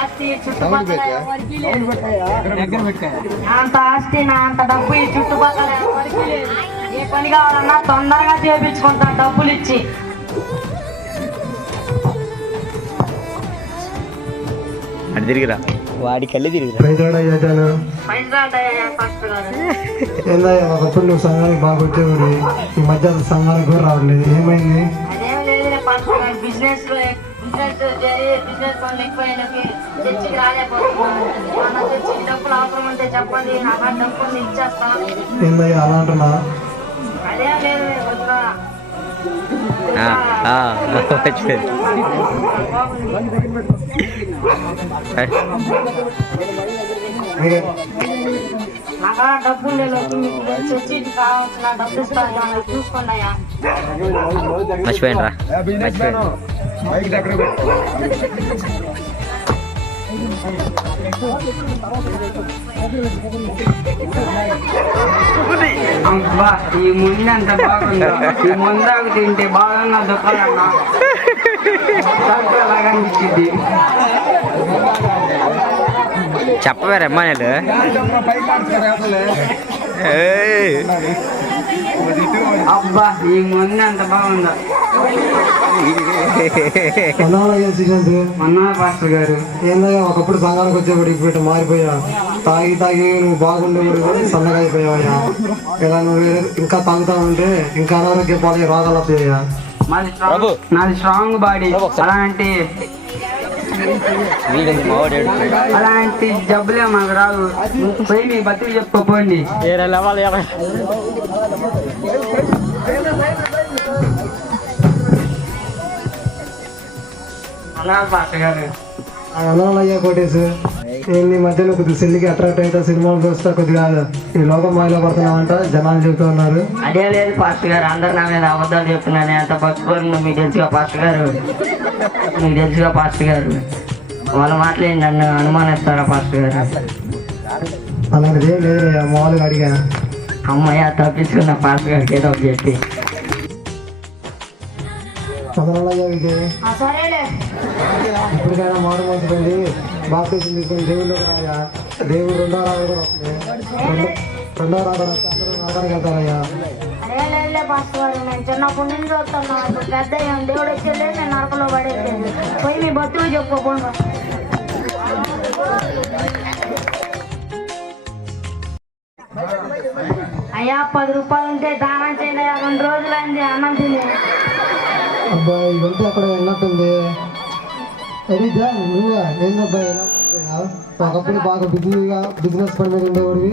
ఆస్తి చుట్టుపక్కల ఎవరికి లేదు. అంత ఆస్తి నా అంత డబ్బు ఈ చుట్టుపక్కల ఎవరికి లేదు. ఏ పని కావాలన్నా తొందరగా చేయించుకుంటా డబ్బులు ఇచ్చి. తిరిగిరా వాడికి వెళ్ళి తిరిగిరా. ఒకప్పుడు నువ్వు సంఘానికి బాగా వచ్చేవాడు, ఈ మధ్య సంఘానికి కూడా రావట్లేదు, ఏమైంది? అదేం లేదు బిజినెస్ పనులు ఎక్కువైనకి చర్చికి రాలేకపోతున్నాను. చర్చికి డబ్బులు అవసరం ఉంటే చెప్పండి, నాకు ఆ డబ్బులు ఇచ్చేస్తాను. ఏందయ్యా అలా అంటున్నా? అదేం లేదు నాకు డబ్బులు లేదు. చర్చికి కావాల్సిన డబ్బులు ఇస్తాను, చూసుకోండి అయ్యా. మర్చిపోయినరా అబ్బా ఈ ముందు అంత బాగుందా? ఈ ముందాకు తింటే బాగా దుఃఖాలన్నా అనిపించింది. చెప్పవేరమ్మా నేను అబ్బా ఈ ముందు అంత బాగుందా? మన్నా పాస్టర్ గారు ఏందయ్యా ఒకప్పుడు సంఘానికి వచ్చేవాడు, ఇప్పుడు మారిపోయా. తాగి తాగి నువ్వు బాగుండేవాడు కూడా సన్నగా అయిపోయావయ్యా. ఇలా నువ్వు ఇంకా తాగుతా ఉంటే ఇంకా అనారోగ్య పాలే రోగాలు వస్తాయ్యా. నాది స్ట్రాంగ్ బాడీ, అలాంటి జబ్బులే మాకు రావు. పోయి మీ బతుకు చెప్పుకోపోండి. అనాలయ్యా కోటేసు, ఏంది మధ్యలో కొద్దిగా సెల్లికి అట్రాక్ట్ అయితే సినిమాలు చూస్తా కొద్దిగా ఈ లోకం మాయలో పడుతున్నామంట జనాలు చెప్తూ ఉన్నారు. అదే లేదు పాస్టర్ గారు, అందరు నా మీద అబద్ధాలు చెప్తున్నాను. అంత భక్తులు మీకు తెలుసుగా పాస్టర్ గారు, మీకు తెలుసుగా పాస్టర్ గారు. వాళ్ళ మాటలే నన్ను అనుమానిస్తారా పాస్టర్ గారు? అలాంటిది ఏం లేదయ్యా, మామూలుగా అడిగా. అమ్మయ్య తప్పించుకున్న పాస్టర్ గారికి ఏదో ఒకటి చెప్పి. ఇప్పటికైనా మారు మంచిదండి, బాప్తీసం తీసుకుని దేవుళ్ళు రాయా. దేవుడు రెండో రాదు కూడా వస్తుంది, రెండో రాదు నరకానికి వెళ్తారయ్యా. పాస్టర్ గారు నేను చిన్నప్పటి నుంచి వస్తాను, ఇప్పుడు పెద్ద దేవుడు వచ్చేది నేను నరకలో పడేది. పోయి మీ బతుకు చెప్పుకోకుండా. అయ్యా 10 రూపాయలు ఉంటే దానం చేయండి. 2 రోజులైంది అన్నం తిని. అబ్బాయి ఇదంతా అక్కడ విన్నట్టుంది. అడిగా నువ్వా ఏందబ్బాయి ఎలా? ఒకప్పుడు బాగా బిజినెస్ పని మీద ఉండేవాడివి.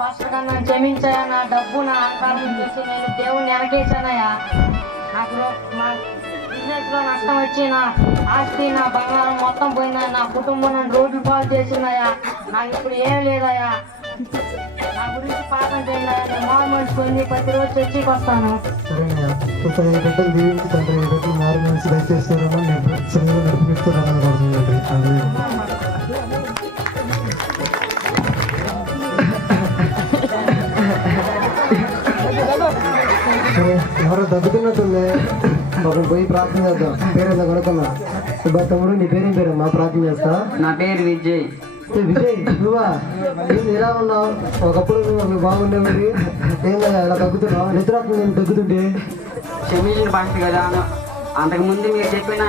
పాస్టర్ గారు నన్ను క్షమించాయా, నా డబ్బు నా ఆకారం చూసి నేను దేవుణ్ణి వెనకేసానయ్యా. నాకు మా బిజినెస్ లో నష్టం వచ్చి నా ఆస్తి నా బంగారం మొత్తం పోయిందా. నా కుటుంబం నన్ను రోడ్లు పాలు చేసిందయ్యా. నాకు ఇప్పుడు ఏం లేదయ్యా. నా గురించి పాపం చేయండి. నేను మారు మర్చిపోయింది, ప్రతిరోజు చర్చికి వస్తాను. సరేనా బిడ్డలు దీవించి తండ్రి, బిడ్డలు మారు మనిషి దయచేస్తారమ్మా. నేను శరీరం నడిపిస్తున్నాను పడుతుంది. ఎవరో దగ్గుతున్నట్టుంది, ఒకరు పోయి ప్రార్థన చేద్దాం. పేరేదా కొడుకున్నా సుబ్బా తమ్ముడు, నీ పేరేం పేరమ్మా? ప్రార్థన చేస్తా. నా పేరు విజయ్. విజయ్ నువ్వా? ఏంది ఎలా ఉన్నావు? ఒకప్పుడు నువ్వు బాగుండేవి, ఏందా ఇలా తగ్గుతున్నావు? నిద్రాత్మ నేను తగ్గుతుంటే క్షమించిన పాస్టర్ కదా. అంతకుముందు మీరు చెప్పినా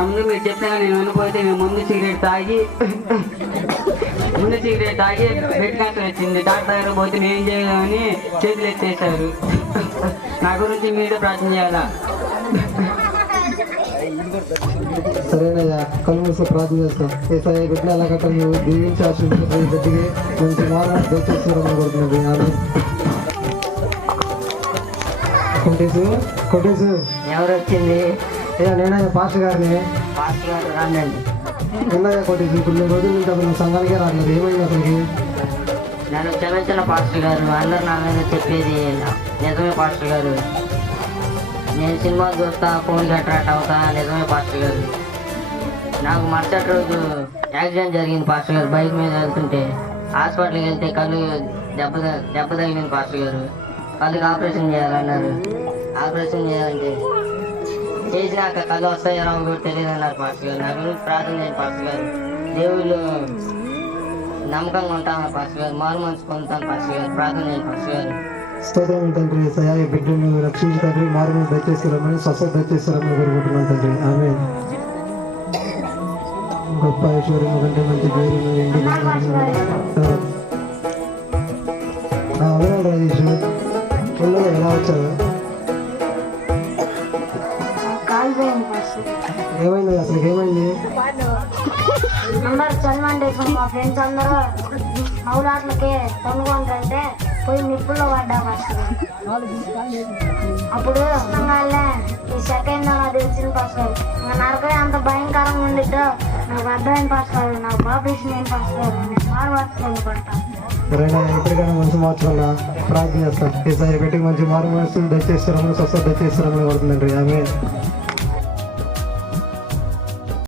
ముందు మీరు చెప్పినా నేను వినిపోతే నేను ముందు సిగరెట్ తాగి బెడ్ క్యాన్సర్ వచ్చింది. డాక్టర్ దగ్గర పోతే నేను చేయలేదని చేతులు ఎత్తేసారు. నా గురించి మీరే ప్రార్థన చేయాలా? సరేనయ్యా, కళ్ళు మూసి ప్రార్థన చేస్తాం. ఏసయ్య బిడ్డ ఎలా కట్ట నువ్వు దీవించి ఆశీర్వదించి బిడ్డకి మంచి మార్గం దయచేస్తున్నారని కోరుతున్నది. కొట్టేసు ఎవరు వచ్చింది? నేనయ్యా పాస్టర్ గారిని. పాస్టర్ గారు రండి. ఏందయ్యా కొట్టేసి, కొన్ని రోజుల నుంచి అసలు సంఘానికే రాలేదు, ఏమైంది అసలుకి? నన్ను క్షమించిన పాస్టర్ గారు, అందరు నా మీద చెప్పేది నిజమే పాస్టర్ గారు. నేను సినిమాలు చూస్తా, ఫోన్కి అట్రాక్ట్ అవుతా, నిజమే పాస్టర్ గారు. నాకు మరుసటి రోజు యాక్సిడెంట్ జరిగింది పాస్టర్ గారు. బైక్ మీద వెళ్తుంటే హాస్పిటల్కి వెళ్తే కళ్ళు దెబ్బ తగిలింది పాస్టర్ గారు. కళ్ళుకి ఆపరేషన్ చేయాలన్నారు. ఆపరేషన్ చేయాలంటే చేసినాక కళ్ళు వస్తాయో రావు కూడా తెలియదు అన్నారు పాస్టర్ గారు. నా గురించి ప్రార్థన చేయండి పాస్టర్ గారు. దేవుళ్ళు నమ్మకంగా ఉంటాను పాస్టర్ గారు. మారు మనసు పొందుతాను పాస్టర్ గారు. ప్రార్థన చేయండి పాస్టర్ గారు. స్తోత్రం తండ్రి యేసయ్యా, ఈ బిడ్డను రక్షించి తండ్రి మారు దయచేసి రమ్మని స్వస్థత దయచేసి రమ్మని కోరుకుంటున్నాను తండ్రి. ఆమె గొప్ప ఐశ్వర్యం కంటే మంచి పేరు రాజేష్ పిల్లలు ఎలా వచ్చారు? కాలు పోయింది పాస్టర్. ఏమైంది అసలు ఏమైంది? అందరు చల్మండి మా ఫ్రెండ్స్ అందరూ నవ్వులాట్లకి తొనుకుంటుంటే పోయి నిప్పుల్లో పడ్డా పాస్టర్. అప్పుడు వస్తున్నాళ్ళే ఈ సెకండ్ నాకు తెలిసిన పాస్టర్. ఇంకా నరకం అంత భయంకరంగా ఉండిద్దో నాకు అర్థమైన పాస్టర్. నాకు బాబేషన్ ఏం పాస్టర్. నేను మారు పడతాను. ఎవరైనా ఎప్పటికైనా మనసు మార్చుకోవాలా ప్రార్థన చేస్తాను. ఈసారి పెట్టి మంచి మారు మనసు దయచేసి రమ్మని స్వస్థత దయచేసి రమ్మని కోరుతుందండి. ఆమె